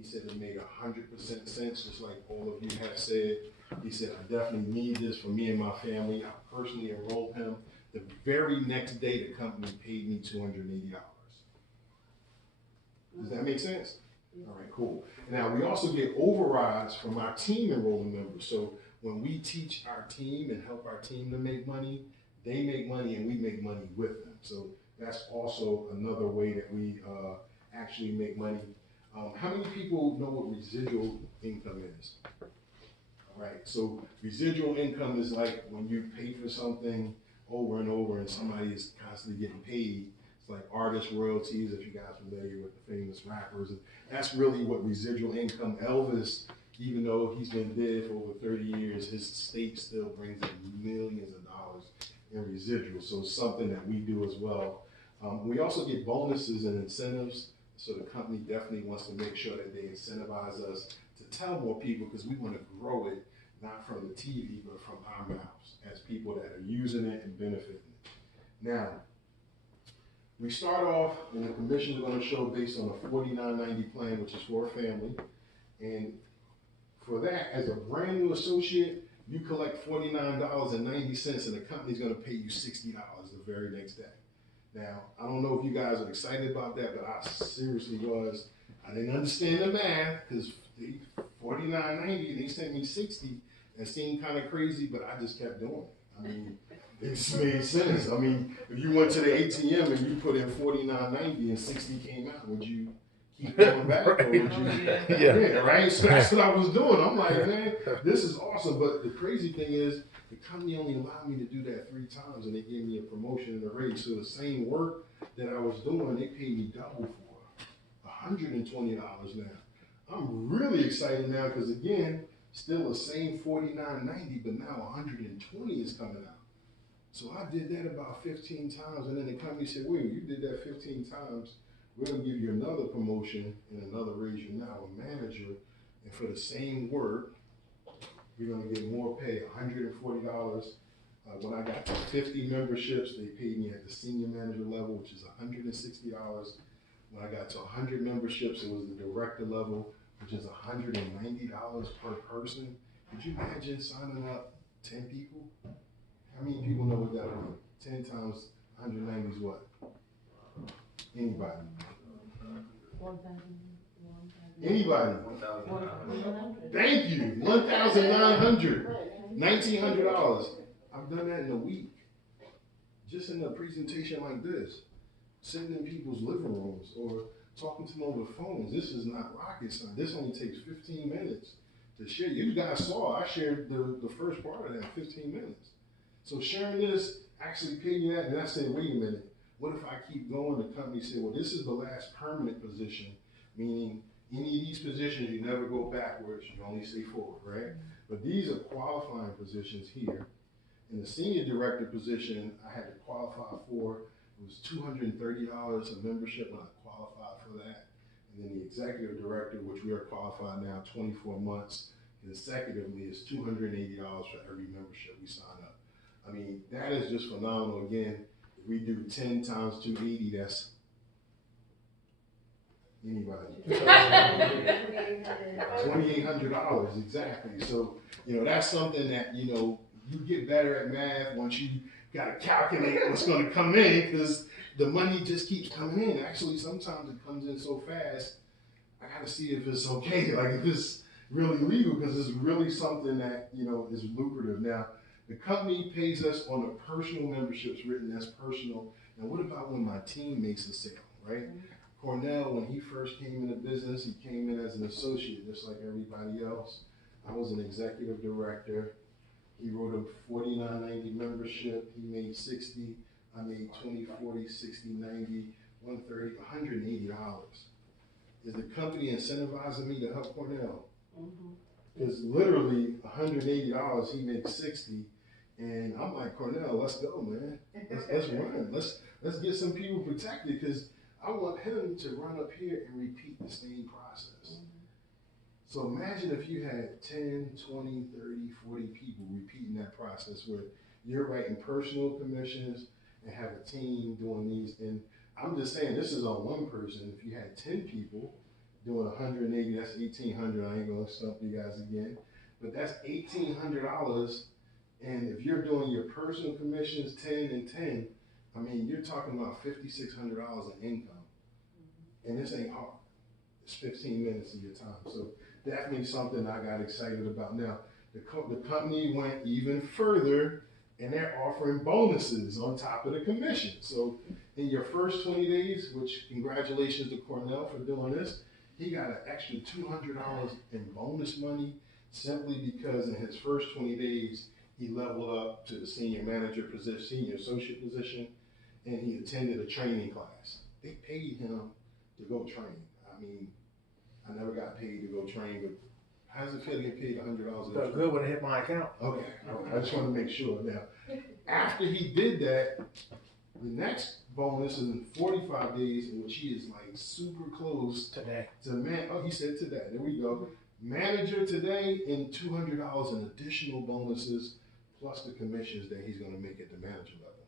He said it made 100% sense, just like all of you have said. He said, I definitely need this for me and my family. I personally enrolled him. The very next day, the company paid me $280. Does that make sense? All right, cool. Now, we also get overrides from our team enrolling members. So when we teach our team and help our team to make money, they make money and we make money with them. So that's also another way that we actually make money. How many people know what residual income is? All right, so residual income is like when you pay for something over and over and somebody is constantly getting paid. It's like artist royalties, if you guys are familiar with the famous rappers. And that's really what residual income. Elvis, even though he's been dead for over 30 years, his estate still brings in millions of dollars in residual. So it's something that we do as well. We also get bonuses and incentives. So the company definitely wants to make sure that they incentivize us to tell more people, because we want to grow it, not from the TV, but from our mouths as people that are using it and benefiting. Now, we start off, and the commission is going to show based on a $49.90 plan, which is for a family. And for that, as a brand new associate, you collect $49.90, and the company's going to pay you $60 the very next day. Now, I don't know if you guys are excited about that, but I seriously was. I didn't understand the math, because $49.90, they sent me $60. That seemed kind of crazy, but I just kept doing it. I mean, it just made sense. I mean, if you went to the ATM and you put in $49.90 and $60 came out, would you keep going back? Or would you, yeah, right? So that's what I was doing. I'm like, man, this is awesome. But the crazy thing is, the company only allowed me to do that 3 times, and they gave me a promotion and a raise. So the same work that I was doing, they paid me double for, $120 now. I'm really excited now because, again, still the same $49.90, but now $120 is coming out. So I did that about 15 times, and then the company said, wait, you did that 15 times, we're going to give you another promotion and another raise. You're now a manager, and for the same work, you're going to get more pay, $140. When I got to 50 memberships, they paid me at the senior manager level, which is $160. When I got to 100 memberships, it was the director level, which is $190 per person. Could you imagine signing up 10 people? How many people know what that would be? 10 times 190 is what? Anybody? Anybody? Thank you. 1,900. $1,900. I've done that in a week. Just in a presentation like this. Sitting in people's living rooms or talking to them over the phones. This is not rocket science. This only takes 15 minutes to share. You guys saw I shared the first part of that, 15 minutes. So sharing this actually paid me that, and I said, wait a minute, what if I keep going? The company said, well, this is the last permanent position, meaning any of these positions, you never go backwards, you only stay forward, right? But these are qualifying positions here. In the senior director position, I had to qualify for, it was $230 a membership when I qualified for that. And then the executive director, which we are qualified now 24 months consecutively, is $280 for every membership we sign up. I mean, that is just phenomenal. Again, if we do 10 times 280, that's anybody. $2,800, exactly. So, you know, that's something that, you know, you get better at math once you got to calculate what's going to come in, because the money just keeps coming in. Actually, sometimes it comes in so fast, I got to see if it's okay, like if it's really legal, because it's really something that, you know, is lucrative. Now, the company pays us on the personal memberships written as personal. Now, what about when my team makes a sale, right? Cornell, when he first came into business, he came in as an associate, just like everybody else. I was an executive director. He wrote a $49.90 membership. He made $60. I made $20, $40, $60, $90, $130, $180. Is the company incentivizing me to help Cornell? Because literally $180, he makes $60. And I'm like, Cornell, let's go, man. Let's run. Let's get some people protected, because I want him to run up here and repeat the same process. So imagine if you had 10, 20, 30, 40 people repeating that process where you're writing personal commissions and have a team doing these. And I'm just saying, this is on one person. If you had 10 people, doing 180, that's 1,800. I ain't gonna stump you guys again, but that's $1,800. And if you're doing your personal commissions 10 and 10, I mean, you're talking about $5,600 in income. And this ain't hard. It's 15 minutes of your time. So definitely something I got excited about. Now, the company went even further, and they're offering bonuses on top of the commission. So in your first 20 days, which congratulations to Cornell for doing this, he got an extra $200 in bonus money simply because in his first 20 days, he leveled up to the senior manager position, senior associate position, and he attended a training class. They paid him to go train. I mean, I never got paid to go train, but how does it feel to get paid $100? Felt good when it hit my account. Okay, I just want to make sure. Now, after he did that, the next bonus is in 45 days, in which he is like super close Today. to man. Oh, he said today. There we go. Manager today, and $200 in additional bonuses, plus the commissions that he's going to make at the manager level.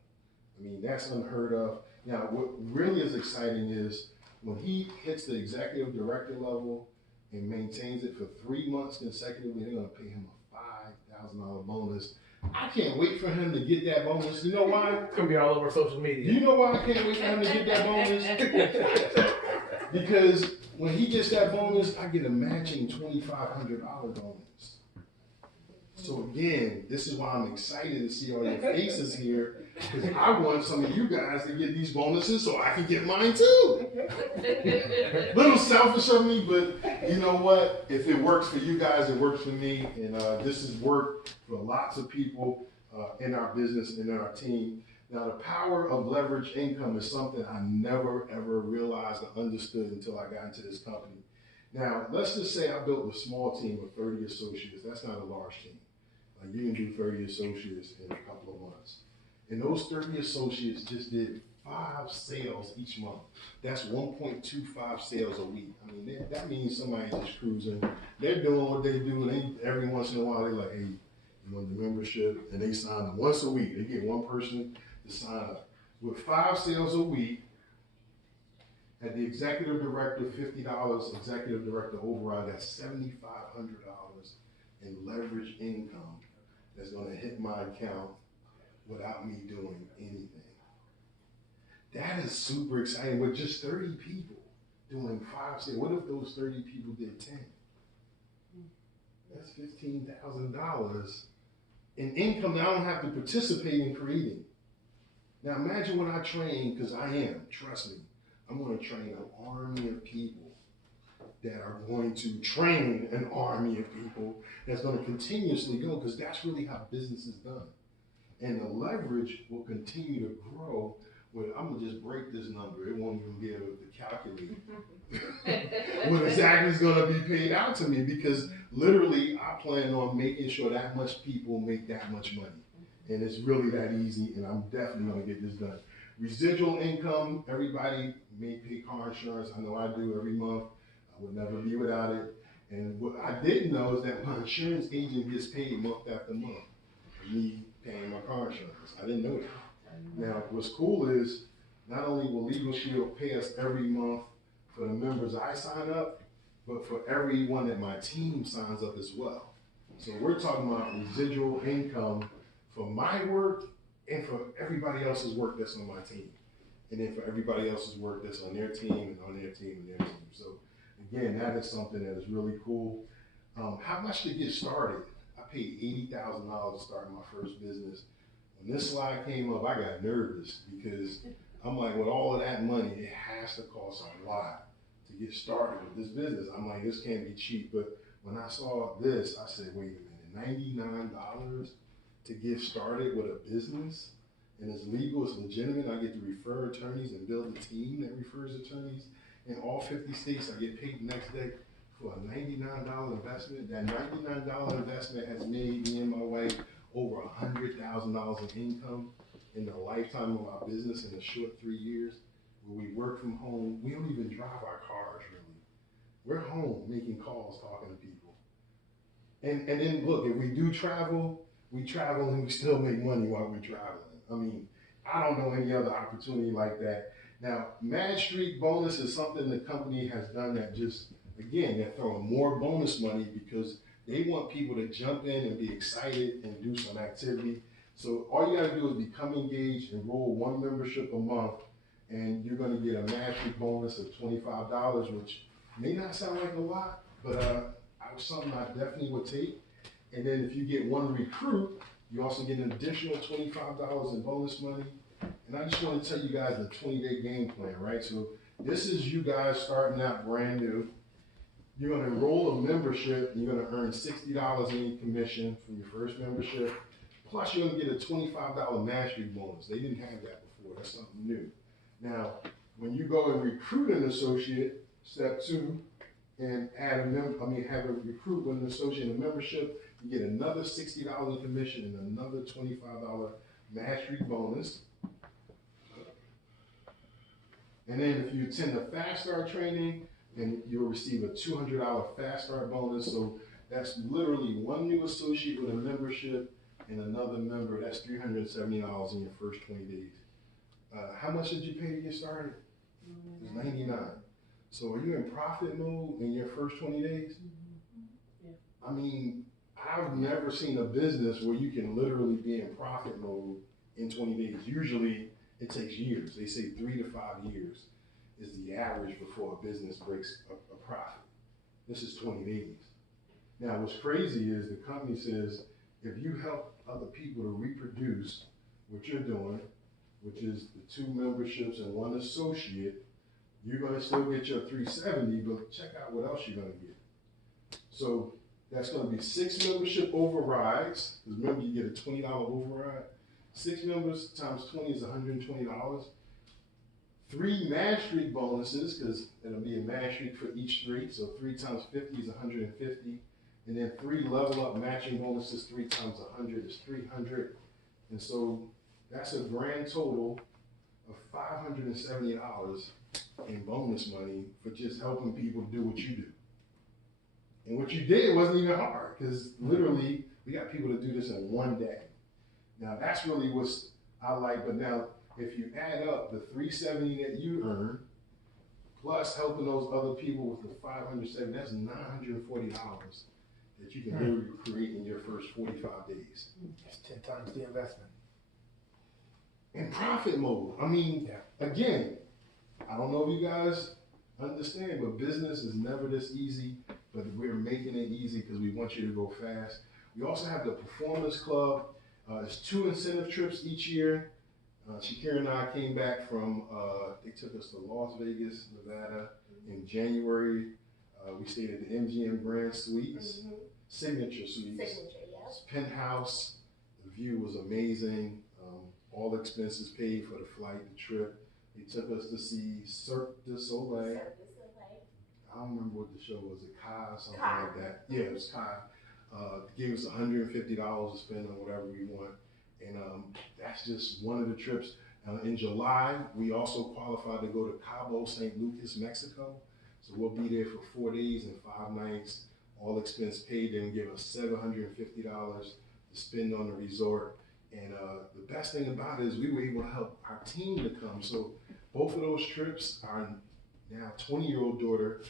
I mean, that's unheard of. Now, what really is exciting is when he hits the executive director level and maintains it for 3 months consecutively, they're going to pay him a $5,000 bonus. I can't wait for him to get that bonus. You know why? It's going to be all over social media. You know why I can't wait for him to get that bonus? Because when he gets that bonus, I get a matching $2,500 bonus. So again, this is why I'm excited to see all your faces here, because I want some of you guys to get these bonuses so I can get mine too. Little selfish of me, but you know what? If it works for you guys, it works for me, and this has worked for lots of people in our business and in our team. Now, the power of leverage income is something I never ever realized or understood until I got into this company. Now, let's just say I built a small team of 30 associates. That's not a large team. You can do 30 associates in a couple of months. And those 30 associates just did 5 sales each month. That's 1.25 sales a week. I mean, that means somebody just cruising. They're doing what they do, and every once in a while, they're like, hey, you want the membership? And they sign up once a week. They get one person to sign up. With 5 sales a week, at the executive director, $50 executive director override, that's $7,500 in leverage income that's going to hit my account without me doing anything. That is super exciting with just 30 people doing 5 sales. What if those 30 people did 10? That's $15,000 in income that I don't have to participate in creating. Now imagine when I train, because I am, trust me, I'm going to train an army of people that are going to train an army of people that's going to continuously go, because that's really how business is done. And the leverage will continue to grow. Well, I'm going to just break this number. It won't even be able to calculate what exactly is going to be paid out to me, because literally I plan on making sure that much people make that much money. And it's really that easy, and I'm definitely going to get this done. Residual income, everybody may pay car insurance. I know I do every month. I would never be without it. And what I didn't know is that my insurance agent gets paid month after month for me paying my car insurance. I didn't know that. Now, what's cool is not only will Legal Shield pay us every month for the members I sign up, but for everyone that my team signs up as well. So we're talking about residual income for my work and for everybody else's work that's on my team. And then for everybody else's work that's on their team and on their team and their team. So again, that is something that is really cool. How much to get started? I paid $80,000 to start my first business. When this slide came up, I got nervous because I'm like, with all of that money, it has to cost a lot to get started with this business. I'm like, this can't be cheap. But when I saw this, I said, wait a minute, $99 to get started with a business, and it's legal, it's legitimate. I get to refer attorneys and build a team that refers attorneys. In all 50 states, I get paid the next day for a $99 investment. That $99 investment has made me and my wife over $100,000 in income in the lifetime of our business in a short 3 years. Where we work from home, we don't even drive our cars really. We're home making calls, talking to people. And then look, if we do travel, we travel and we still make money while we're traveling. I mean, I don't know any other opportunity like that. Now, Mad Street bonus is something the company has done that just again, they're throwing more bonus money because they want people to jump in and be excited and do some activity. So all you gotta do is become engaged, enroll one membership a month, and you're gonna get a match bonus of $25, which may not sound like a lot, but something I definitely would take. And then if you get one recruit, you also get an additional $25 in bonus money. And I just want to tell you guys the 20-day game plan, right? So this is you guys starting out brand new. You're going to enroll a membership, and you're going to earn $60 in commission for your first membership. Plus, you're going to get a $25 mastery bonus. They didn't have that before. That's something new. Now, when you go and recruit an associate, step 2, and have a recruit with an associate in a membership, you get another $60 in commission and another $25 mastery bonus. And then if you attend the Fast Start training, then you'll receive a $200 Fast Start bonus. So that's literally one new associate with a membership and another member. That's $370 in your first 20 days. How much did you pay to get started? It's $99. So are you in profit mode in your first 20 days? Yeah. I mean, I've never seen a business where you can literally be in profit mode in 20 days. Usually it takes years. They say 3 to 5 years is the average before a business breaks a profit. This is 20 days. Now what's crazy is the company says, if you help other people to reproduce what you're doing, which is the 2 memberships and 1 associate, you're going to still get your 370, but check out what else you're going to get. So that's going to be 6 membership overrides, because remember you get a $20 override. 6 members times 20 is $120. 3 mastery bonuses, because it'll be a mastery for each 3, so 3 times 50 is 150. And then 3 level up matching bonuses, 3 times 100 is 300. And so that's a grand total of $570 in bonus money for just helping people do what you do. And what you did wasn't even hard, because literally we got people to do this in one day. Now that's really what I like, but now if you add up the $370 that you earn, plus helping those other people with the $570, that's $940 that you can literally create in your first 45 days. That's 10 times the investment. In profit mode. I mean, again, I don't know if you guys understand, but business is never this easy, but we're making it easy because we want you to go fast. We also have the Performance Club. It's 2 incentive trips each year. Shakira and I came back from, they took us to Las Vegas, Nevada in January. We stayed at the MGM Grand Suites, Signature Suites. Signature, yeah. Penthouse. The view was amazing. All expenses paid for the flight, the trip. They took us to see Cirque du Soleil. I don't remember what the show was. Kai or something like that. Yeah, it was Kai. Gave us $150 to spend on whatever we want. And that's just one of the trips. In July, we also qualified to go to Cabo San Lucas, Mexico. So we'll be there for 4 days and 5 nights, all expense paid. They give us $750 to spend on the resort. And the best thing about it is we were able to help our team to come. So both of those trips, our now 20-year-old daughter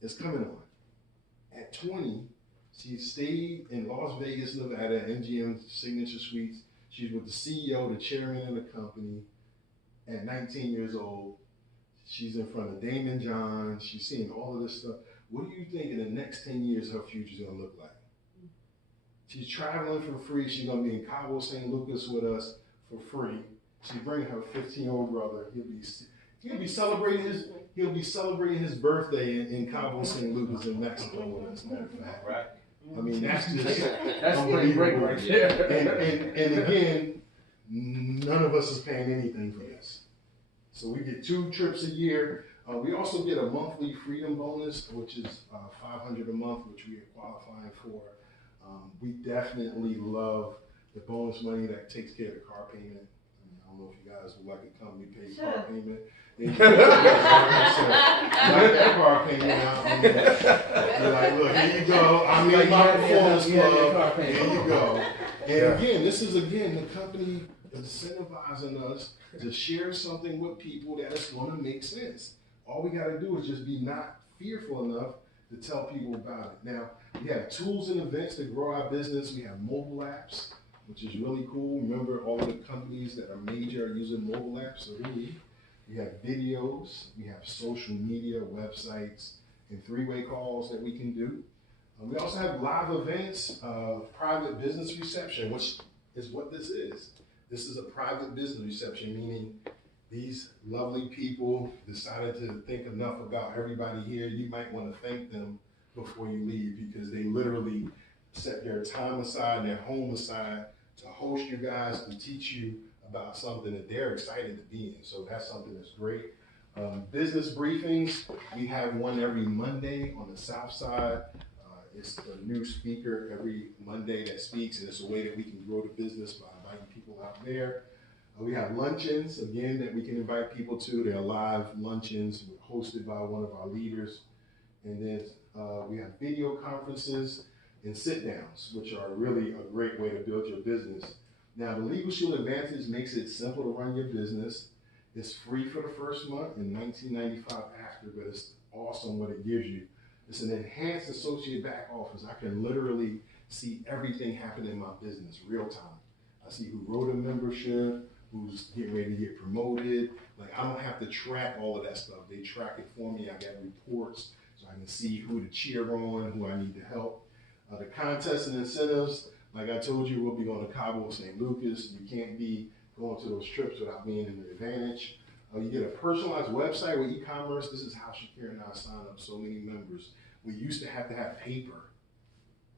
is coming on. At 20, she stayed in Las Vegas, Nevada, MGM Signature Suites. She's with the CEO, the chairman of the company. At 19 years old, she's in front of Damon John. She's seeing all of this stuff. What do you think in the next 10 years her future's gonna look like? She's traveling for free. She's gonna be in Cabo San Lucas with us for free. She's bringing her 15-year-old brother. He'll be celebrating his birthday in Cabo San Lucas in Mexico with us. Matter of fact, Right. I mean that's just That's spring break right there. and again, none of us is paying anything for this. So we get 2 trips a year. We also get a monthly freedom bonus, which is $500 a month, which we are qualifying for. We definitely love the bonus money that takes care of the car payment. I don't know if you guys would like a company to pay car payment. Like that car payment out. You're like, look, here you go. I'm in my Performance Club. Here you go. And again, this is the company incentivizing us to share something with people that is going to make sense. All we got to do is just be not fearful enough to tell people about it. Now, we have tools and events to grow our business. We have mobile apps, which is really cool. Remember, all of the companies that are major are using mobile apps, so who we? We have videos, we have social media, websites, and three-way calls that we can do. We also have live events, private business reception, which is what this is. This is a private business reception, meaning these lovely people decided to think enough about everybody here. You might want to thank them before you leave, because they literally set their time aside, their home aside, to host you guys, to teach you about something that they're excited to be in. So that's something that's great. Business briefings, we have one every Monday on the South Side. It's a new speaker every Monday that speaks, and it's a way that we can grow the business by inviting people out there. We have luncheons, again, that we can invite people to. They're live luncheons hosted by one of our leaders. And then we have video conferences and sit-downs, which are really a great way to build your business. Now, the Legal Shield Advantage makes it simple to run your business. It's free for the first month and $19.95 after, but it's awesome what it gives you. It's an enhanced associate back office. I can literally see everything happening in my business real time. I see who wrote a membership, who's getting ready to get promoted. Like, I don't have to track all of that stuff. They track it for me. I got reports, so I can see who to cheer on, who I need to help. The contests and incentives, like I told you, we'll be going to Cabo, St. Lucas. You can't be going to those trips without being in the advantage. You get a personalized website with e-commerce. This is how Shakira and I signed up so many members. We used to have paper.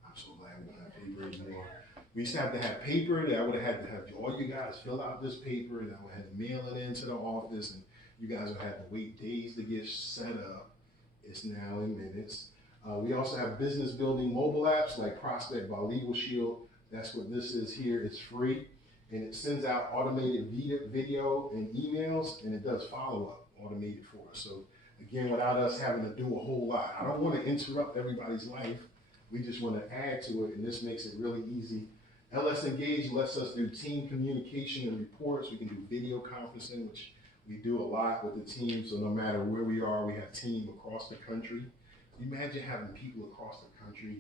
I'm so glad we don't have paper anymore. We used to have paper that I would have had to have all you guys fill out this paper, and I would have to mail it into the office, and you guys would have to wait days to get set up. It's now in minutes. We also have business building mobile apps like Prospect by Legal Shield. That's what this is here. It's free, and it sends out automated video and emails, and it does follow-up automated for us. So again, without us having to do a whole lot. I don't want to interrupt everybody's life. We just want to add to it, and this makes it really easy. LS Engage lets us do team communication and reports. We can do video conferencing, which we do a lot with the team. So no matter where we are, we have team across the country. Imagine having people across the country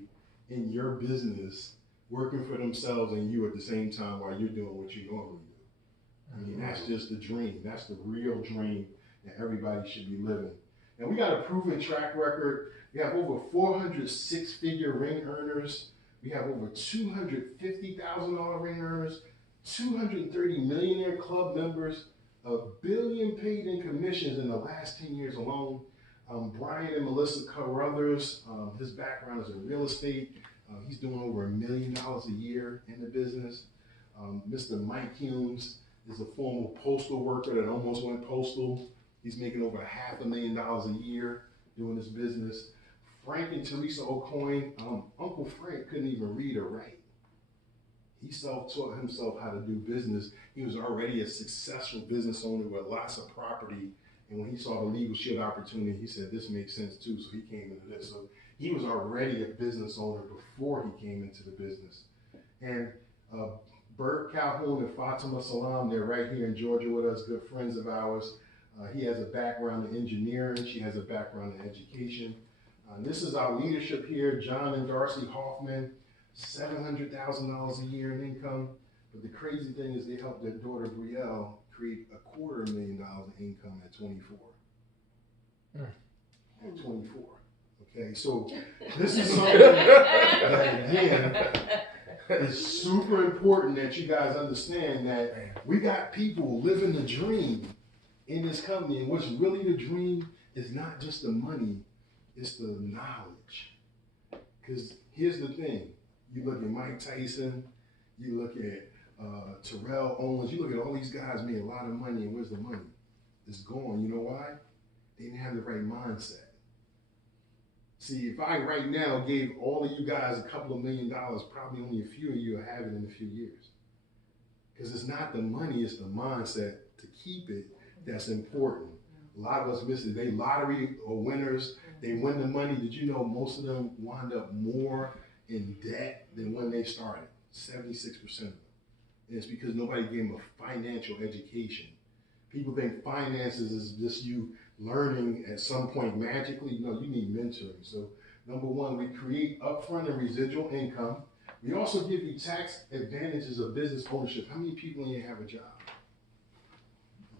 in your business working for themselves and you at the same time while you're doing what you normally do. I mean, that's just the dream. That's the real dream that everybody should be living. And we got a proven track record. We have over 400 six-figure ring earners. We have over $250,000 ring earners, 230 millionaire club members, $1 billion paid in commissions in the last 10 years alone. Brian and Melissa Carruthers, his background is in real estate. He's doing over $1 million a year in the business. Mr. Mike Humes is a former postal worker that almost went postal. He's making over $500,000 a year doing this business. Frank and Teresa O'Coin, Uncle Frank couldn't even read or write. He self-taught himself how to do business. He was already a successful business owner with lots of property. And when he saw the Legal Shield opportunity, he said, this makes sense too, so he came into this. So he was already a business owner before he came into the business. And Bert Calhoun and Fatima Salam, they're right here in Georgia with us, good friends of ours. He has a background in engineering. She has a background in education. This is our leadership here, John and Darcy Hoffman, $700,000 a year in income. But the crazy thing is they helped their daughter, Brielle, create $250,000 in income at 24. At 24. Okay, so this is something that, again, is super important that you guys understand that we got people living the dream in this company. And what's really the dream is not just the money, it's the knowledge. Because here's the thing. You look at Mike Tyson, you look at Terrell Owens, you look at all these guys made a lot of money, and where's the money? It's gone. You know why? They didn't have the right mindset. See, if I right now gave all of you guys a couple of $1 million, probably only a few of you will have it in a few years. Because it's not the money, it's the mindset to keep it that's important. A lot of us miss it. They lottery or winners, they win the money. Did you know most of them wind up more in debt than when they started? 76% of them. And it's because nobody gave them a financial education. People think finances is just you learning at some point magically. No, you need mentoring. So Number one, we create upfront and residual income. We also give you tax advantages of business ownership. How many people in here have a job?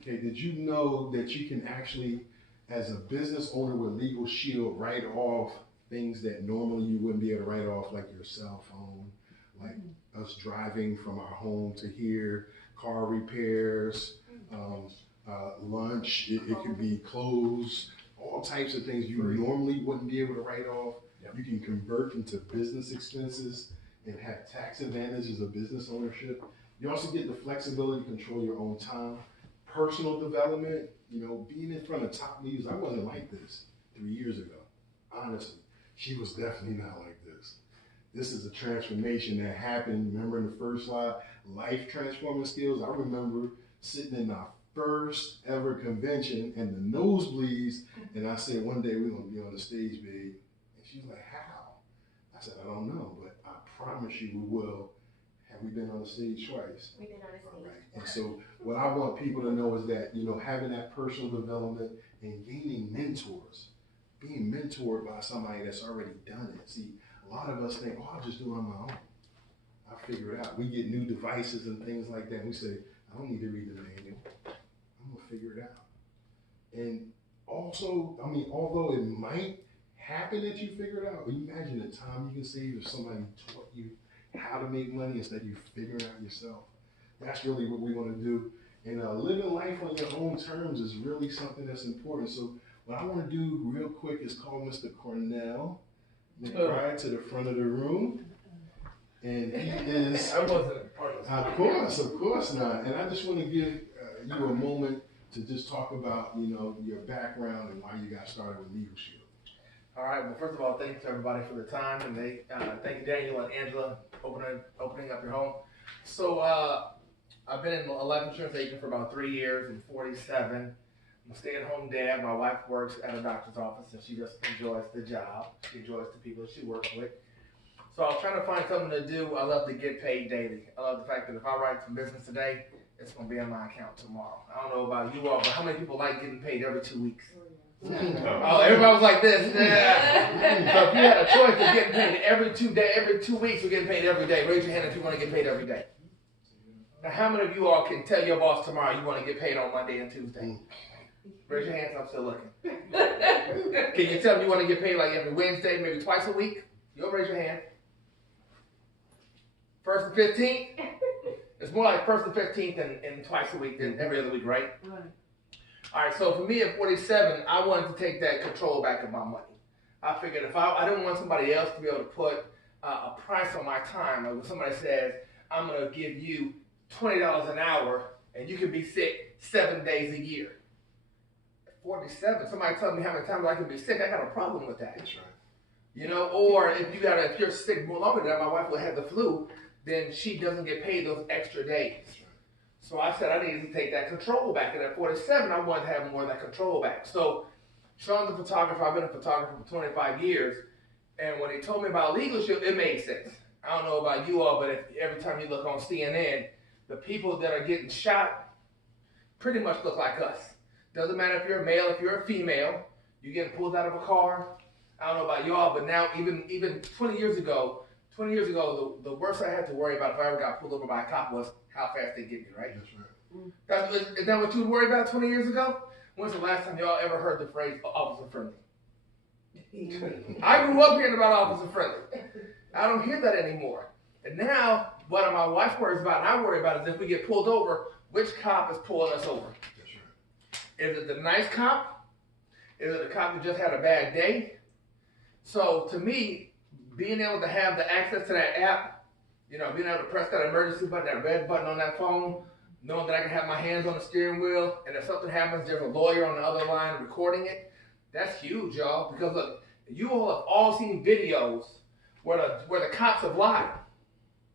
Okay, did you know that you can actually, as a business owner with Legal Shield, write off things that normally you wouldn't be able to write off, like your cell phone, like us driving from our home to here, car repairs, lunch, it could be clothes, all types of things you normally wouldn't be able to write off. You can convert into business expenses and have tax advantages of business ownership. You also get the flexibility to control your own time. Personal development, being in front of top leaders. I wasn't like this 3 years ago. Honestly, she was definitely not like this. This is a transformation that happened. Remember in the first slide, life transforming skills. I remember sitting in our first ever convention and the nosebleeds, and I said, one day we're gonna be on the stage, babe. And she's like, how? I said, I don't know, but I promise you we will. Have we been on the stage twice? We've been on the stage. All right. And so what I want people to know is that, having that personal development and gaining mentors, being mentored by somebody that's already done it. See, a lot of us think, oh, I'll just do it on my own. I'll figure it out. We get new devices and things like that. And we say, I don't need to read the manual. I'm going to figure it out. And also, although it might happen that you figure it out, imagine the time you can save if somebody taught you how to make money instead of you figuring it out yourself. That's really what we want to do. And living life on your own terms is really something that's important. So what I want to do real quick is call Mr. Cornell McBride to the front of the room. And he is... I wasn't part of this. Of course not. And I just want to give you a moment to just talk about, your background and why you got started with Legal Shield. All right. Well, first of all, thanks to everybody for the time, and thank you, Daniel and Angela, opening up your home. So I've been a life insurance agent for about 3 years. I'm 47. I'm a stay-at-home dad. My wife works at a doctor's office, and she just enjoys the job. She enjoys the people that she works with. So I was trying to find something to do. I love to get paid daily. I love the fact that if I write some business today, it's going to be on my account tomorrow. I don't know about you all, but how many people like getting paid every 2 weeks? Oh, everybody was like this. Yeah. So if you had a choice of getting paid every 2 weeks, or getting paid every day, raise your hand if you want to get paid every day. Now, how many of you all can tell your boss tomorrow you want to get paid on Monday and Tuesday? Raise your hands. I'm still looking. Can you tell me you want to get paid like every Wednesday, maybe twice a week? You'll raise your hand. First and 15th? It's more like first and 15th and twice a week than every other week, right? Right. All right, so for me at 47, I wanted to take that control back of my money. I figured if I didn't want somebody else to be able to put a price on my time. Like when somebody says, I'm going to give you $20 an hour and you can be sick 7 days a year. At 47, somebody tells me how many times I can be sick, I got a problem with that. That's right. Or if you're sick more longer than that, my wife will have the flu, then she doesn't get paid those extra days. So I said I needed to take that control back. And at 47, I wanted to have more of that control back. So Sean's a photographer. I've been a photographer for 25 years. And when he told me about Legal Shield, it made sense. I don't know about you all, but every time you look on CNN, the people that are getting shot pretty much look like us. Doesn't matter if you're a male, if you're a female, you get pulled out of a car. I don't know about y'all, but now even 20 years ago, the worst I had to worry about if I ever got pulled over by a cop was how fast they get me, right? That's right. Is that what you would worry about 20 years ago? When's the last time y'all ever heard the phrase officer friendly? I grew up hearing about officer friendly. I don't hear that anymore. And now, what my wife worries about and I worry about is if we get pulled over, which cop is pulling us over? That's right. Is it the nice cop? Is it the cop that just had a bad day? So to me, being able to have the access to that app, being able to press that emergency button, that red button on that phone, knowing that I can have my hands on the steering wheel, and if something happens, there's a lawyer on the other line recording it. That's huge, y'all. Because look, you all have all seen videos where the cops have lied.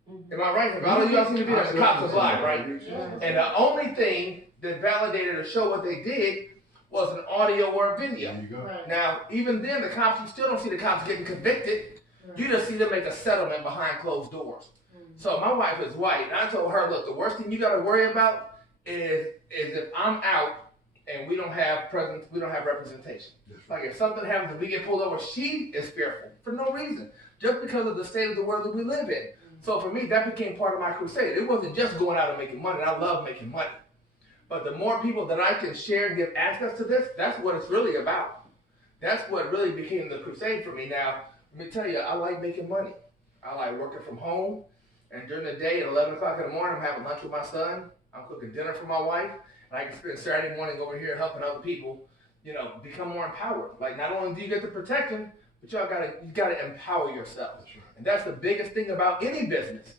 Am I right? Have all of y'all seen the videos? The cops have lied, right? And the only thing that validated or showed what they did was an audio or a video. There you go. Now, even then, you still don't see the cops getting convicted. You just see them make a settlement behind closed doors. So my wife is white, and I told her, look, the worst thing you got to worry about is if I'm out and we don't have representation. Like if something happens and we get pulled over, she is fearful. for no reason, just because of the state of the world that we live in. So for me, that became part of my crusade. It wasn't just going out and making money. I love making money. But the more people that I can share and give access to this, that's what it's really about. That's what really became the crusade for me. Now, let me tell you, I like making money. I like working from home. And during the day at 11 o'clock in the morning, I'm having lunch with my son. I'm cooking dinner for my wife. And I can spend Saturday morning over here helping other people, you know, become more empowered. Like, not only do you get the protection, but you gotta empower yourself. That's right. And that's the biggest thing about any business.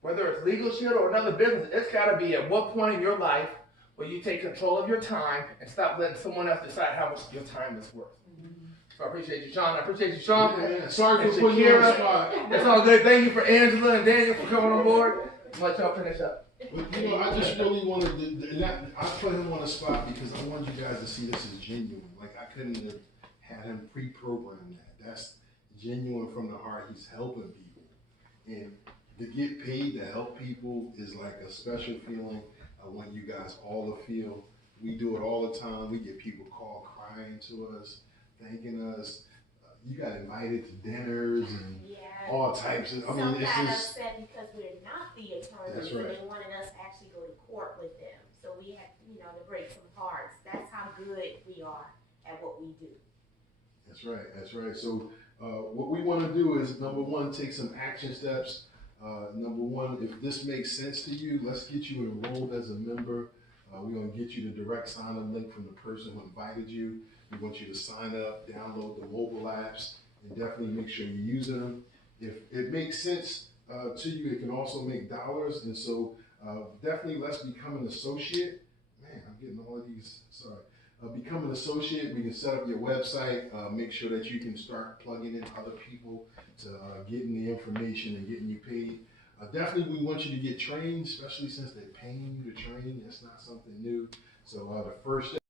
Whether it's legal shit or another business, it's gotta be at what point in your life where you take control of your time and stop letting someone else decide how much your time is worth. So I appreciate you, Sean. I appreciate you, Sean. Yeah, sorry for putting you on the spot. That's all good. Thank you for Angela and Daniel for coming on board. I'll let y'all finish up. But, you know, I just really wanted to, and I put him on the spot because I wanted you guys to see this as genuine. Like, I couldn't have had him pre-program that. That's genuine from the heart. He's helping people. And to get paid to help people is like a special feeling. I want you guys all to feel. We do it all the time. We get people call crying to us, thanking us. You got invited to dinners and all types of, I mean, it's Some got just, upset because we're not the attorneys. That's right. And they wanted us to actually go to court with them. So we had, you know, to break some hearts. That's how good we are at what we do. that's right, that's right. So what we want to do is, number one, take some action steps. Number one, if this makes sense to you, let's get you enrolled as a member. We're going to get you the direct sign-up link from the person who invited you. We want you to sign up, download the mobile apps, and definitely make sure you're using them. If it makes sense to you, it can also make dollars. And so definitely let's become an associate. Man, I'm getting all of these, sorry. Become an associate. We can set up your website, make sure that you can start plugging in other people to getting the information and getting you paid. Definitely we want you to get trained, especially since they're paying you to train. That's not something new. So the first step